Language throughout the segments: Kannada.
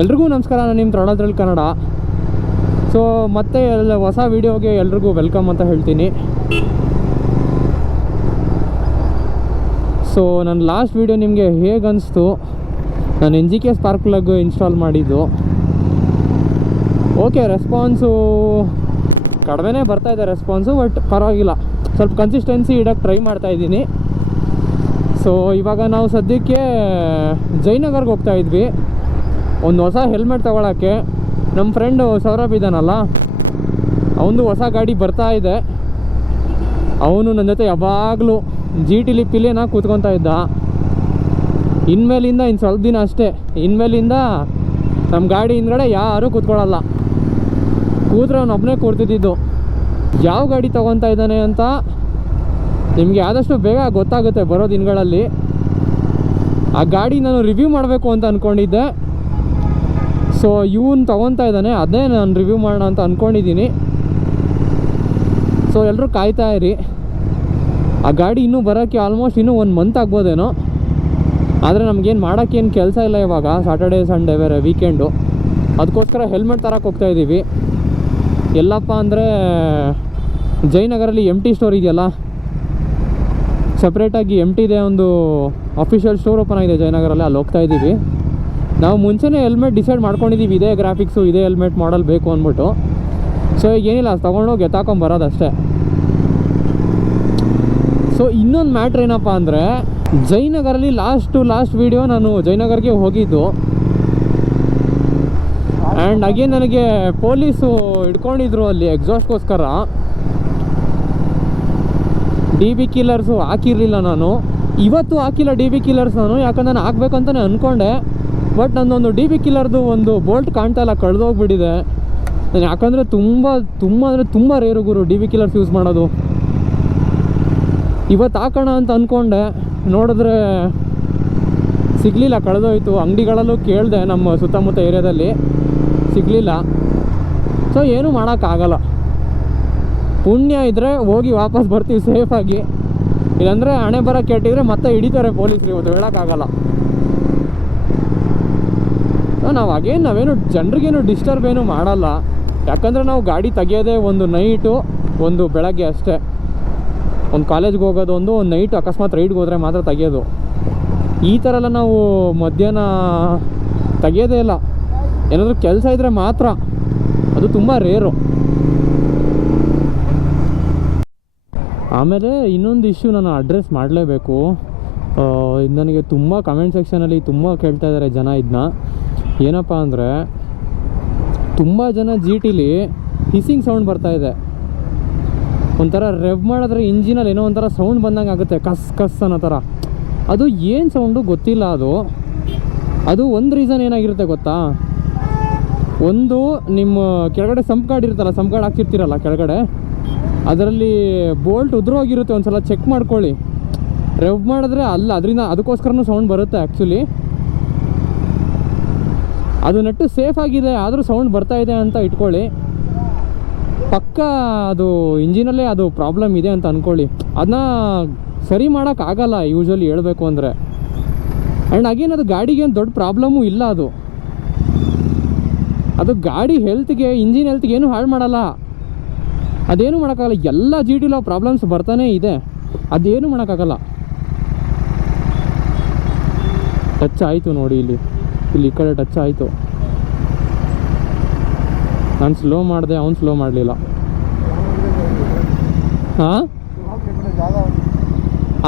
ಎಲ್ರಿಗೂ ನಮಸ್ಕಾರ, ನಾನು ನಿಮ್ಮ ತ್ರಣದ್ರಲ್ಲಿ ಕನ್ನಡ. ಸೊ ಮತ್ತೆ ಎಲ್ಲ ಹೊಸ ವೀಡಿಯೋಗೆ ಎಲ್ರಿಗೂ ವೆಲ್ಕಮ್ ಅಂತ ಹೇಳ್ತೀನಿ. ಸೊ ನನ್ನ ಲಾಸ್ಟ್ ವೀಡಿಯೋ ನಿಮಗೆ ಹೇಗೆ ಅನಿಸ್ತು ನಾನು N G K spark plug install ಮಾಡಿದ್ದು. ಓಕೆ ರೆಸ್ಪಾನ್ಸು ಕಡಿಮೆನೇ ಇದೆ ರೆಸ್ಪಾನ್ಸು ಬಟ್ ಪರವಾಗಿಲ್ಲ. ಸ್ವಲ್ಪ ಕನ್ಸಿಸ್ಟೆನ್ಸಿ ಇಡೋಕ್ಕೆ ಟ್ರೈ ಮಾಡ್ತಾ ಇದ್ದೀನಿ. ಸೊ ಇವಾಗ ನಾವು ಸದ್ಯಕ್ಕೆ ಜಯನಗರ್ಗೆ ಹೋಗ್ತಾ ಇದ್ವಿ. ಒಂದು ಹೊಸ ಹೆಲ್ಮೆಟ್ ತೊಗೊಳಕ್ಕೆ ನಮ್ಮ ಫ್ರೆಂಡು ಸೌರಭ್ ಇದ್ದಾನಲ್ಲ ಅವನದು ಹೊಸ ಗಾಡಿ ಬರ್ತಾ ಇದೆ. ಅವನು ನನ್ನ ಜೊತೆ ಯಾವಾಗಲೂ ಜಿ ಟಿ ಲಿಪ್ಪಿಲೇ ನಾ ಕೂತ್ಕೊತಾ ಇದ್ದ. ಇನ್ಮೇಲಿಂದ ಇನ್ನು ಸ್ವಲ್ಪ ದಿನ ಅಷ್ಟೇ, ಇನ್ಮೇಲಿಂದ ನಮ್ಮ ಗಾಡಿ ಹಿಂದ್ಗಡೆ ಯಾರೂ ಕೂತ್ಕೊಳ್ಳಲ್ಲ ಕೂತ್ರೆ ಅವನು ಒಬ್ಬನೇ ಕೂರ್ತಿದ್ದಿದ್ದು. ಯಾವ ಗಾಡಿ ತೊಗೊತಾ ಇದ್ದಾನೆ ಅಂತ ನಿಮಗೆ ಆದಷ್ಟು ಬೇಗ ಗೊತ್ತಾಗುತ್ತೆ ಬರೋ ದಿನಗಳಲ್ಲಿ. ಆ ಗಾಡಿ ನಾನು ರಿವ್ಯೂ ಮಾಡಬೇಕು ಅಂತ ಅಂದ್ಕೊಂಡಿದ್ದೆ ಸೊ ಇವನು ತೊಗೊತಾ ಇದ್ದಾನೆ. ಅದೇ ನಾನು ರಿವ್ಯೂ ಮಾಡೋಣ ಅಂತ ಅಂದ್ಕೊಂಡಿದ್ದೀನಿ ಸೊ ಎಲ್ಲರೂ ಕಾಯ್ತಾ ಇರಿ. ಆ ಗಾಡಿ ಇನ್ನೂ ಬರೋಕ್ಕೆ ಆಲ್ಮೋಸ್ಟ್ ಇನ್ನೂ ಒಂದು ಮಂತ್ ಆಗ್ಬೋದೇನೋ. ಆದರೆ ನಮಗೇನು ಮಾಡೋಕ್ಕೇನು ಕೆಲಸ ಇಲ್ಲ ಇವಾಗ. ಸಾಟರ್ಡೆ ಸಂಡೇ ಬೇರೆ ವೀಕೆಂಡು ಅದಕ್ಕೋಸ್ಕರ ಹೆಲ್ಮೆಟ್ ತರಕ್ಕೆ ಹೋಗ್ತಾ ಇದ್ದೀವಿ ಎಲ್ಲಪ್ಪ ಅಂದರೆ ಜಯನಗರಲ್ಲಿ ಎಂ ಟಿ ಸ್ಟೋರ್ ಇದೆಯಲ್ಲ ಸಪ್ರೇಟಾಗಿ ಎಂ ಟಿದೆ ಒಂದು ಅಫಿಷಿಯಲ್ ಸ್ಟೋರ್ ಓಪನ್ ಆಗಿದೆ ಜಯನಗರಲ್ಲಿ ಅಲ್ಲಿ ಹೋಗ್ತಾ ಇದ್ದೀವಿ ನಾವು ಮುಂಚೆನೇ ಹೆಲ್ಮೆಟ್ ಡಿಸೈಡ್ ಮಾಡ್ಕೊಂಡಿದ್ದೀವಿ ಇದೇ ಗ್ರಾಫಿಕ್ಸು ಇದೇ ಹೆಲ್ಮೆಟ್ ಮಾಡಲ್ ಬೇಕು ಅಂದ್ಬಿಟ್ಟು. ಸೊ ಈಗ ಏನಿಲ್ಲ ತೊಗೊಂಡೋಗಿ ಎತ್ತಾಕೊಂಬರೋದಷ್ಟೇ ಸೊ ಇನ್ನೊಂದು ಮ್ಯಾಟ್ರ್ ಏನಪ್ಪ ಅಂದರೆ ಜಯನಗರಲ್ಲಿ ಲಾಸ್ಟ್ ಲಾಸ್ಟ್ ವೀಡಿಯೋ ನಾನು ಜಯನಗರ್ಗೆ ಹೋಗಿದ್ದು. ಆ್ಯಂಡ್ ಅಗೇನ್ ನನಗೆ ಪೊಲೀಸು ಹಿಡ್ಕೊಂಡಿದ್ರು ಅಲ್ಲಿ ಎಕ್ಸಾಸ್ಟ್ಗೋಸ್ಕರ ಡಿ ಬಿ ಕಿಲ್ಲರ್ಸು ಹಾಕಿರಲಿಲ್ಲ ನಾನು. ಇವತ್ತು ಹಾಕಿಲ್ಲ ಡಿ ಬಿ ಕಿಲ್ಲರ್ಸ್ ನಾನು, ಯಾಕಂದ್ರೆ ನಾನು ಹಾಕ್ಬೇಕಂತಲೇ ಅಂದ್ಕೊಂಡೆ ಬಟ್ ನನ್ನೊಂದು ಡಿ ಬಿ ಕಿಲ್ಲರ್ದು ಒಂದು ಬೋಲ್ಟ್ ಕಾಣ್ತಾ ಇಲ್ಲ, ಕಳೆದೋಗ್ಬಿಟ್ಟಿದೆ. ನಾನು ಯಾಕಂದರೆ ತುಂಬ ತುಂಬ ಅಂದರೆ ತುಂಬ ರೇರು ಗುರು ಡಿ ಬಿ ಕಿಲ್ಲರ್ಸ್ ಯೂಸ್ ಮಾಡೋದು. ಇವತ್ತು ಹಾಕೋಣ ಅಂತ ಅಂದ್ಕೊಂಡೆ ನೋಡಿದ್ರೆ ಸಿಗಲಿಲ್ಲ, ಕಳೆದೋಯ್ತು. ಅಂಗಡಿಗಳಲ್ಲೂ ಕೇಳಿದೆ ನಮ್ಮ ಸುತ್ತಮುತ್ತ ಏರಿಯಾದಲ್ಲಿ. ಸಿಗಲಿಲ್ಲ. ಸೊ ಏನೂ ಮಾಡೋಕ್ಕಾಗಲ್ಲ. ಪುಣ್ಯ ಇದ್ದರೆ ಹೋಗಿ ವಾಪಸ್ ಬರ್ತೀವಿ ಸೇಫಾಗಿ ಇಲ್ಲಾಂದರೆ ಹಣೆ ಬರ ಕೆಟ್ಟಿದ್ರೆ ಮತ್ತೆ ಹಿಡಿತಾರೆ ಪೊಲೀಸರು ಇವತ್ತು, ಹೇಳೋಕ್ಕಾಗಲ್ಲ. ನಾವು ಅಗೇನ್ ನಾವೇನು ಜನರಿಗೇನು ಡಿಸ್ಟರ್ಬ್ ಏನು ಮಾಡಲ್ಲ. ಯಾಕಂದರೆ ನಾವು ಗಾಡಿ ತೆಗಿಯೋದೇ ಒಂದು ನೈಟು ಒಂದು ಬೆಳಗ್ಗೆ ಅಷ್ಟೇ. ಒಂದು ಕಾಲೇಜ್ಗೆ ಹೋಗೋದು ಒಂದು ಒಂದು ನೈಟ್ ಅಕಸ್ಮಾತ್ ರೈಡ್ಗೆ ಹೋದರೆ ಮಾತ್ರ ತೆಗೆಯೋದು. ಈ ಥರ ಎಲ್ಲ ನಾವು ಮಧ್ಯಾಹ್ನ ತೆಗಿಯೋದೇ ಇಲ್ಲ. ಏನಾದರೂ ಕೆಲಸ ಇದ್ದರೆ ಮಾತ್ರ. ಅದು ತುಂಬ ರೇರು ಆಮೇಲೆ ಇನ್ನೊಂದು ಇಶ್ಯೂ ನಾನು ಅಡ್ರೆಸ್ ಮಾಡಲೇಬೇಕು. ಇದು ನನಗೆ ತುಂಬ ಕಮೆಂಟ್ ಸೆಕ್ಷನಲ್ಲಿ ತುಂಬ ಕೇಳ್ತಾ ಇದ್ದಾರೆ ಜನ ಇದನ್ನ ಏನಪ್ಪ ಅಂದರೆ ತುಂಬ ಜನ ಜಿ ಟಿಲಿ ಹಿಸಿಂಗ್ ಸೌಂಡ್ ಬರ್ತಾ ಇದೆ. ಒಂಥರ ರೆವ್ ಮಾಡಿದ್ರೆ ಇಂಜಿನಲ್ಲಿ ಏನೋ ಒಂಥರ ಸೌಂಡ್ ಬಂದಂಗೆ ಆಗುತ್ತೆ, ಕಸ್ ಕಸ್ ಅನ್ನೋ ಥರ. ಅದು ಏನು ಸೌಂಡು ಗೊತ್ತಿಲ್ಲ ಅದು. ಅದು ಒಂದು ರೀಸನ್ ಏನಾಗಿರುತ್ತೆ ಗೊತ್ತಾ? ಒಂದು ನಿಮ್ಮ ಕೆಳಗಡೆ ಸಂಪ್ ಕಾರ್ಡ್ ಇರುತ್ತಲ್ಲ ಸಂಪ್ ಕಾರ್ಡ್ ಹಾಕ್ತಿರ್ತೀರಲ್ಲ ಕೆಳಗಡೆ, ಅದರಲ್ಲಿ ಬೋಲ್ಟ್ ಉದುರೋಗಿರುತ್ತೆ ಒಂದು ಸಲ ಚೆಕ್ ಮಾಡ್ಕೊಳ್ಳಿ. ರೆವ್ ಮಾಡಿದ್ರೆ ಅಲ್ಲ, ಅದರಿಂದ ಅದಕ್ಕೋಸ್ಕರನೂ ಸೌಂಡ್ ಬರುತ್ತೆ ಆ್ಯಕ್ಚುಲಿ ಅದು ನೆಟ್ಟು ಸೇಫ್ ಆಗಿದೆ, ಆದರೂ ಸೌಂಡ್ ಬರ್ತಾ ಇದೆ ಅಂತ ಇಟ್ಕೊಳ್ಳಿ. ಪಕ್ಕ ಅದು ಇಂಜಿನಲ್ಲೇ ಅದು ಪ್ರಾಬ್ಲಮ್ ಇದೆ ಅಂತ ಅಂದ್ಕೊಳ್ಳಿ ಅದನ್ನ ಸರಿ ಮಾಡೋಕ್ಕಾಗಲ್ಲ ಯೂಶ್ವಲಿ ಹೇಳಬೇಕು ಅಂದರೆ. ಆ್ಯಂಡ್ ಅಗೇನ್ ಅದು ಗಾಡಿಗೆ ಏನು ದೊಡ್ಡ ಪ್ರಾಬ್ಲಮ್ಮು ಇಲ್ಲ ಅದು. ಅದು ಗಾಡಿ ಹೆಲ್ತ್ಗೆ ಇಂಜಿನ್ ಹೆಲ್ತ್ಗೆ ಏನು ಹಾಳು ಮಾಡಲ್ಲ. ಅದೇನು ಮಾಡೋಕ್ಕಾಗಲ್ಲ. ಎಲ್ಲ ಜಿ ಟಿಲೋ ಪ್ರಾಬ್ಲಮ್ಸ್ ಬರ್ತಾನೇ ಇದೆ. ಅದೇನು ಮಾಡೋಕ್ಕಾಗಲ್ಲ. ಟಚ್ ಆಯಿತು ನೋಡಿ ಇಲ್ಲಿ. ಇಲ್ಲಿ ಈ ಕಡೆ ಟಚ್ ಆಯಿತು. ನಾನು ಸ್ಲೋ ಮಾಡಿದೆ, ಅವ್ನು ಸ್ಲೋ ಮಾಡಲಿಲ್ಲ. ಹಾಂ?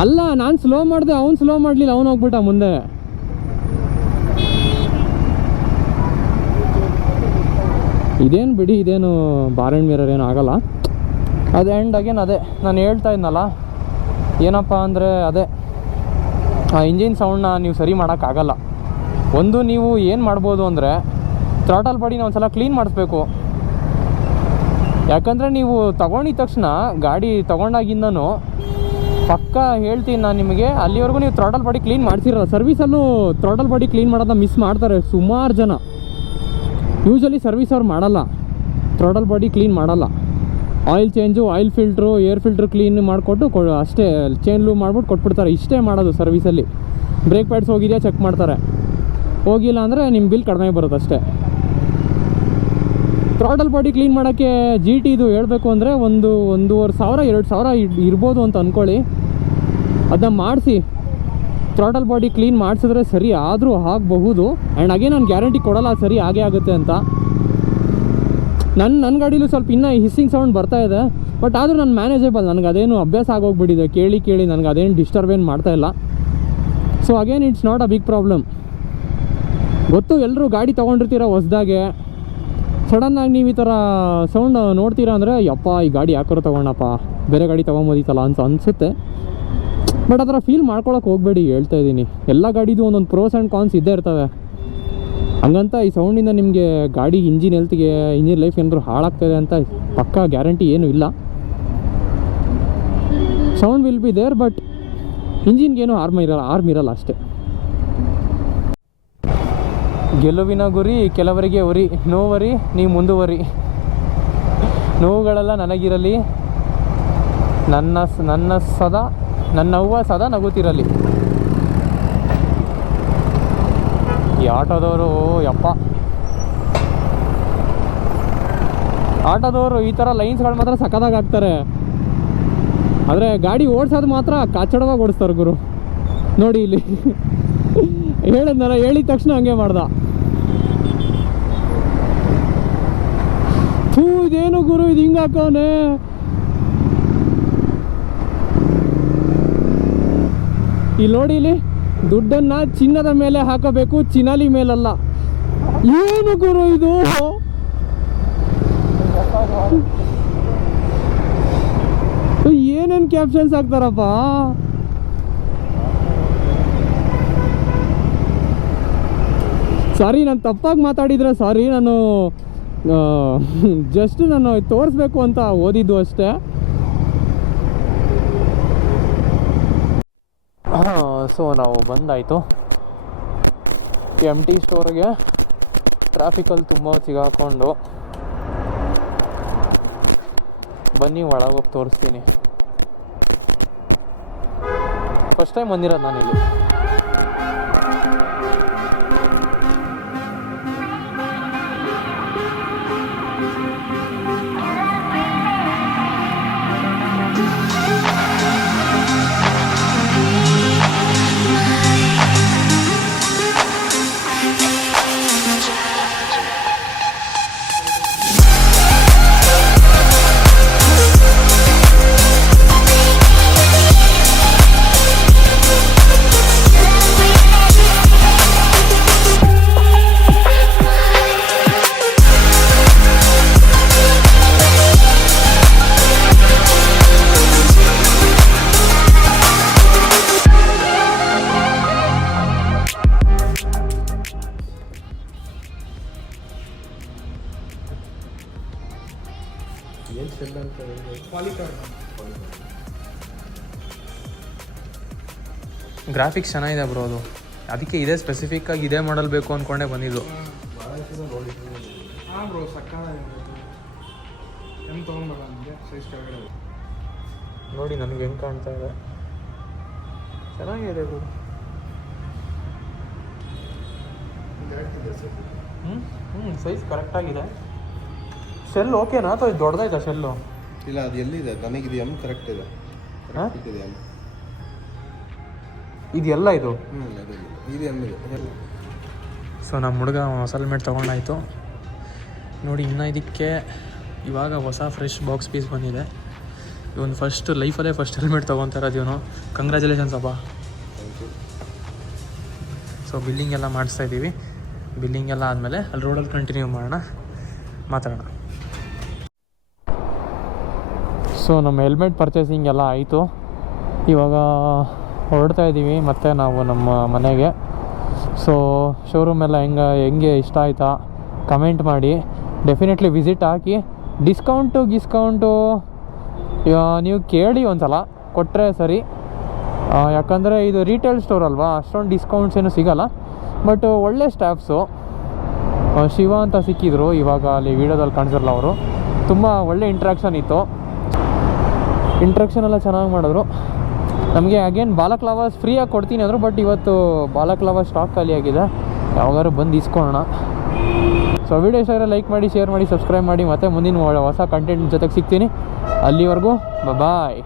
ಅಲ್ಲ, ನಾನು ಸ್ಲೋ ಮಾಡಿದೆ, ಅವ್ನು ಸ್ಲೋ ಮಾಡಲಿಲ್ಲ, ಅವನು ಹೋಗ್ಬಿಟ್ಟ ಮುಂದೆ. ಇದೇನು ಬಿಡಿ, ಇದೇನು ಬಾರೆಣ್ ಮಿರರ್ ಏನು ಆಗಲ್ಲ. ಅದು ಆ್ಯಂಡ್ ಅಗೇನ್ ಅದೇ. ನಾನು ಹೇಳ್ತಾ ಇದ್ನಲ್ಲ, ಏನಪ್ಪ ಅಂದರೆ ಅದೇ. ಆ ಇಂಜಿನ್ ಸೌಂಡ್ನ ನೀವು ಸರಿ ಮಾಡೋಕ್ಕಾಗಲ್ಲ. ಒಂದು ನೀವು ಏನು ಮಾಡ್ಬೋದು ಅಂದರೆ ಥ್ರಾಟಲ್ ಬಾಡಿನ ಒಂದು ಸಲ ಕ್ಲೀನ್ ಮಾಡಿಸ್ಬೇಕು. ಯಾಕಂದರೆ ನೀವು ತಗೊಂಡಿದ ತಕ್ಷಣ, ಗಾಡಿ ತೊಗೊಂಡಾಗಿಂದನೂ ಪಕ್ಕ ಹೇಳ್ತೀನಿ ನಾನು ನಿಮಗೆ, ಅಲ್ಲಿವರೆಗೂ ನೀವು ತ್ರಾಟಲ್ ಬಾಡಿ ಕ್ಲೀನ್ ಮಾಡ್ತಿರಲ್ಲ ಸರ್ವಿಸಲ್ಲೂ ಥ್ರಾಟಲ್ ಬಾಡಿ ಕ್ಲೀನ್ ಮಾಡೋದನ್ನ ಮಿಸ್ ಮಾಡ್ತಾರೆ ಸುಮಾರು ಜನ. ಯೂಶ್ವಲಿ ಸರ್ವಿಸ್ ಅವ್ರು ಮಾಡಲ್ಲ. ಥ್ರಾಟಲ್ ಬಾಡಿ ಕ್ಲೀನ್ ಮಾಡಲ್ಲ. Oil change oil filter air filter clean ಮಾಡಿಕೊಟ್ಟು ಕೊ ಅಷ್ಟೇ ಚೇನ್ ಲೂ ಮಾಡ್ಬಿಟ್ಟು ಕೊಟ್ಬಿಡ್ತಾರೆ. ಇಷ್ಟೇ ಮಾಡೋದು ಸರ್ವಿಸಲ್ಲಿ ಬ್ರೇಕ್ ಪ್ಯಾಡ್ಸ್ ಹೋಗಿದೆಯಾ ಚೆಕ್ ಮಾಡ್ತಾರೆ. ಹೋಗಿಲ್ಲ ಅಂದರೆ ನಿಮ್ಮ ಬಿಲ್ ಕಡಿಮೆ ಬರುತ್ತೆ ಅಷ್ಟೇ ಥ್ರಾಟಲ್ ಬಾಡಿ ಕ್ಲೀನ್ ಮಾಡೋಕ್ಕೆ ಜಿ ಟಿ ಇದು ಹೇಳಬೇಕು ಅಂದರೆ ಒಂದು ಒಂದೂವರೆ ಸಾವಿರ, ಎರಡು ಸಾವಿರ ಇರ್ಬೋದು ಅಂತ ಅಂದ್ಕೊಳ್ಳಿ ಅದನ್ನ ಮಾಡಿಸಿ. ಥ್ರಾಟಲ್ ಬಾಡಿ ಕ್ಲೀನ್ ಮಾಡಿಸಿದ್ರೆ ಸರಿ ಆದರೂ ಆಗಬಹುದು. ಆ್ಯಂಡ್ ಹಾಗೆ ನಾನು ಗ್ಯಾರಂಟಿ ಕೊಡಲ್ಲ ಸರಿ ಆಗೇ ಆಗುತ್ತೆ ಅಂತ. ನನ್ನ ನನ್ನ ಗಾಡೀಲೂ ಸ್ವಲ್ಪ ಇನ್ನೂ ಹಿಸ್ಸಿಂಗ್ ಸೌಂಡ್ ಬರ್ತಾ ಇದೆ. ಬಟ್ ಆದರೂ ನಾನು ಮ್ಯಾನೇಜೇಬಲ್ ನನಗೆ ಅದೇನು ಅಭ್ಯಾಸ ಆಗೋಗ್ಬಿಟ್ಟಿದೆ. ಕೇಳಿ ಕೇಳಿ ನನಗೆ ಅದೇನು ಡಿಸ್ಟರ್ಬ್ ಏನು ಮಾಡ್ತಾ ಇಲ್ಲ. So again it's not a big problem ಗೊತ್ತು ಎಲ್ಲರೂ ಗಾಡಿ ತೊಗೊಂಡಿರ್ತೀರ ಹೊಸ್ದಾಗೆ? ಸಡನ್ನಾಗಿ ನೀವು ಈ ಥರ ಸೌಂಡ್ ನೋಡ್ತೀರಾ ಅಂದರೆ, ಯಪ್ಪ, ಈ ಗಾಡಿ ಯಾಕೋ ತೊಗೊಂಡಪ್ಪ? ಬೇರೆ ಗಾಡಿ ತೊಗೊಂಬೋದಿತ್ತಲ್ಲ ಅಂತ ಅನಿಸುತ್ತೆ. ಬಟ್ ಅದರ ಫೀಲ್ ಮಾಡ್ಕೊಳಕ್ಕೆ ಹೋಗಬೇಡಿ, ಹೇಳ್ತಾ ಇದ್ದೀನಿ. ಎಲ್ಲ ಗಾಡಿದು ಒಂದೊಂದು ಪ್ರೋಸ್ ಆ್ಯಂಡ್ ಕಾನ್ಸ್ ಇದ್ದೇ ಇರ್ತವೆ. ಹಂಗಂತ ಈ ಸೌಂಡಿಂದ ನಿಮಗೆ ಗಾಡಿ ಇಂಜಿನ್ ಹೆಲ್ತ್ಗೆ ಇಂಜಿನ್ ಲೈಫ್ ಏನಾದರೂ ಹಾಳಾಗ್ತದೆ ಅಂತ ಪಕ್ಕಾ ಗ್ಯಾರಂಟಿ ಏನೂ ಇಲ್ಲ. Sound will be there but ಇಂಜಿನ್ಗೇನು harm ಇರಲ್ಲ ಆರ್ಮ್ ಇರಲ್ಲ ಅಷ್ಟೇ. ಗೆಲುವಿನ ಗುರಿ, ಕೆಲವರಿಗೆ ಉರಿ, ನೋವರಿ, ನೀ ಮುಂದುವರಿ. ನೋವುಗಳೆಲ್ಲ ನನಗಿರಲಿ. ನನ್ನ ನನ್ನ ಸದಾ, ನನ್ನ ಅವ್ವ ಸದಾ ನಗುತ್ತಿರಲಿ. ಈ ಆಟೋದವರು, ಯಪ್ಪ. ಆಟೋದವರು ಈ ಥರ ಲೈನ್ಸ್ಗಳು ಮಾತ್ರ ಸಖತ್ತಾಗಿ ಹಾಕ್ತಾರೆ. ಆದರೆ ಗಾಡಿ ಓಡಿಸೋದು ಮಾತ್ರ ಕಚ್ಚಡವಾಗಿ ಓಡಿಸ್ತಾರೆ ಗುರು. ನೋಡಿ ಇಲ್ಲಿ. ಹೇಳಿದ್ನಲ್ಲ ಹೇಳಿದ ತಕ್ಷಣ ಹಂಗೆ ಮಾಡ್ದ. ಥೂ ಇದೇನು ಗುರು, ಇದು ಹಿಂಗೆ ಹಾಕವನೆ ಇಲ್ಲಿ ನೋಡಿ ಇಲ್ಲಿ, ದುಡ್ಡನ್ನ ಚಿನ್ನದ ಮೇಲೆ ಹಾಕಬೇಕು, ಚಿನಾಲಿ ಮೇಲಲ್ಲ. ಏನು ಗುರು ಇದು? ಏನೇನು ಕ್ಯಾಪ್ಷನ್ಸ್ ಹಾಕ್ತಾರಪ್ಪ? ಸಾರಿ, ನಾನು ತಪ್ಪಾಗಿ ಮಾತಾಡಿದ್ರೆ ಸಾರಿ, ನಾನು ಜಸ್ಟ್ ನಾನು ತೋರಿಸ್ಬೇಕು ಅಂತ ಓದಿದ್ದು ಅಷ್ಟೇ. ಸೊ ನಾವು ಬಂದಾಯಿತು. ಎಂ ಟಿ ಸ್ಟೋರ್ಗೆ ಟ್ರಾಫಿಕಲ್ಲಿ ತುಂಬ ಸಿಗಾಕೊಂಡು. ಬನ್ನಿ ಒಳಗೋಗಿ ತೋರಿಸ್ತೀನಿ. ಫಸ್ಟ್ ಟೈಮ್ ಬಂದಿರೋದು ನಾನಿಲ್ಲಿ. ಗ್ರಾಫಿಕ್ಸ್ ಚೆನ್ನಾಗಿದೆ ಬ್ರೋ ಅದು. ಅದಕ್ಕೆ ಇದೇ ಸ್ಪೆಸಿಫಿಕ್ ಆಗಿ ಇದೇ ಮಾಡಲ್ ಬೇಕು ಅನ್ಕೊಂಡೆ ಬಂದಿದ್ದು. ಹಾಂ ಬ್ರೋ ಸಕ್ಕತ್ತಾಗಿರುತ್ತೆ ಎಂ ತೊಗೊಂಬೇಡ ನನಗೆ ಸೈಜ್ ಕೆಳಗಡೆ ನೋಡಿ ನನಗೆ ಹೆಂಗೆ ಕಾಣ್ತಾ ಇದೆ. ಚೆನ್ನಾಗಿದೆ ಹ್ಮ್ ಹ್ಞೂ ಹ್ಞೂ ಸೈಜ್ ಕರೆಕ್ಟಾಗಿದೆ ಶೆಲ್ ಓಕೆನಾ ಅಥವಾ ಇದು ದೊಡ್ಡದಾಯ್ತಾ ಸೆಲ್ಲು ಇಲ್ಲ ಅದು ಎಲ್ಲಿದೆ? ನನಗಿದೆ ಎಂ ಕರೆಕ್ಟ್ ಇದೆ. ಹಾ? ಕರೆಕ್ಟ್ ಇದೆ ಎಂ ಇದೆಲ್ಲ ಇದು? ಸೊ ನಮ್ಮ ಹುಡುಗ ಹೊಸ ಹೆಲ್ಮೆಟ್ ತೊಗೊಂಡಾಯ್ತು. ನೋಡಿ ಇನ್ನೂ ಇದಕ್ಕೆ ಇವಾಗ ಹೊಸ ಫ್ರೆಶ್ ಬಾಕ್ಸ್ ಪೀಸ್ ಬಂದಿದೆ. ಇವನು ಫಸ್ಟ್ ಲೈಫಲ್ಲೇ ಫಸ್ಟ್ ಹೆಲ್ಮೆಟ್ ತೊಗೊತಾ ಇರೋದು ಇವನು. ಕಂಗ್ರ್ಯಾಚುಲೇಷನ್ಸ್ ಅಪ್ಪ ಸೊ ಬಿಲ್ಲಿಂಗ್ ಎಲ್ಲ ಮಾಡಿಸ್ತಾ ಇದ್ದೀವಿ. ಬಿಲ್ಲಿಂಗ್ ಎಲ್ಲ ಆದಮೇಲೆ ಅಲ್ಲಿ ರೋಡಲ್ಲಿ ಕಂಟಿನ್ಯೂ ಮಾಡೋಣ. ಮಾತಾಡೋಣ. ಸೊ ನಮ್ಮ ಹೆಲ್ಮೆಟ್ ಪರ್ಚೇಸಿಂಗ್ ಎಲ್ಲ ಆಯಿತು. ಇವಾಗ ಹೊರಡ್ತಾ ಇದ್ದೀವಿ ಮತ್ತು ನಾವು ನಮ್ಮ ಮನೆಗೆ. ಸೊ ಶೋರೂಮ್ ಎಲ್ಲ ಹೆಂಗೆ ಹೆಂಗೆ ಇಷ್ಟ ಆಯಿತಾ? ಕಮೆಂಟ್ ಮಾಡಿ. ಡೆಫಿನೆಟ್ಲಿ ವಿಸಿಟ್ ಹಾಕಿ. ಡಿಸ್ಕೌಂಟು ಗಿಸ್ಕೌಂಟು ನೀವು ಕೇಳಿ ಒಂದ್ಸಲ. ಕೊಟ್ಟರೆ ಸರಿ. ಯಾಕಂದರೆ ಇದು ರೀಟೇಲ್ ಸ್ಟೋರ್ ಅಲ್ವಾ? ಅಷ್ಟೊಂದು ಡಿಸ್ಕೌಂಟ್ಸ್ ಏನು ಸಿಗಲ್ಲ. ಬಟ್ ಒಳ್ಳೆ ಸ್ಟಾಫ್ಸು ಶಿವ ಅಂತ ಸಿಕ್ಕಿದ್ರು ಇವಾಗ ಅಲ್ಲಿ ವೀಡಿಯೋದಲ್ಲಿ ಕಾಣಿಸಿರಲ್ಲ ಅವರು. ತುಂಬ ಒಳ್ಳೆ ಇಂಟ್ರ್ಯಾಕ್ಷನ್ ಇತ್ತು. ಇಂಟ್ರಾಕ್ಷನ್ ಎಲ್ಲ ಚೆನ್ನಾಗಿ ಮಾಡಿದ್ರು. ನಮಗೆ ಅಗೇನ್ ಬಾಲಕ್ಲಾವಾಸ್ ಫ್ರೀಯಾಗಿ ಕೊಡ್ತೀನಿ ಅಂದರು ಬಟ್ ಇವತ್ತು ಬಾಲಕ್ಲಾವಾ ಸ್ಟಾಕ್ ಖಾಲಿಯಾಗಿದೆ ಯಾವಾಗಾದ್ರು ಬಂದು ಇಸ್ಕೊಳ್ಳೋಣ ಸೊ ವಿಡಿಯೋ ಇಷ್ಟ ಲೈಕ್ ಮಾಡಿ ಶೇರ್ ಮಾಡಿ ಸಬ್ಸ್ಕ್ರೈಬ್ ಮಾಡಿ, ಮತ್ತೆ ಮುಂದಿನ ಹೊಸ ಕಂಟೆಂಟ್ ಜೊತೆಗೆ ಸಿಗ್ತೀನಿ. ಅಲ್ಲಿವರೆಗೂ ಬಾಯ್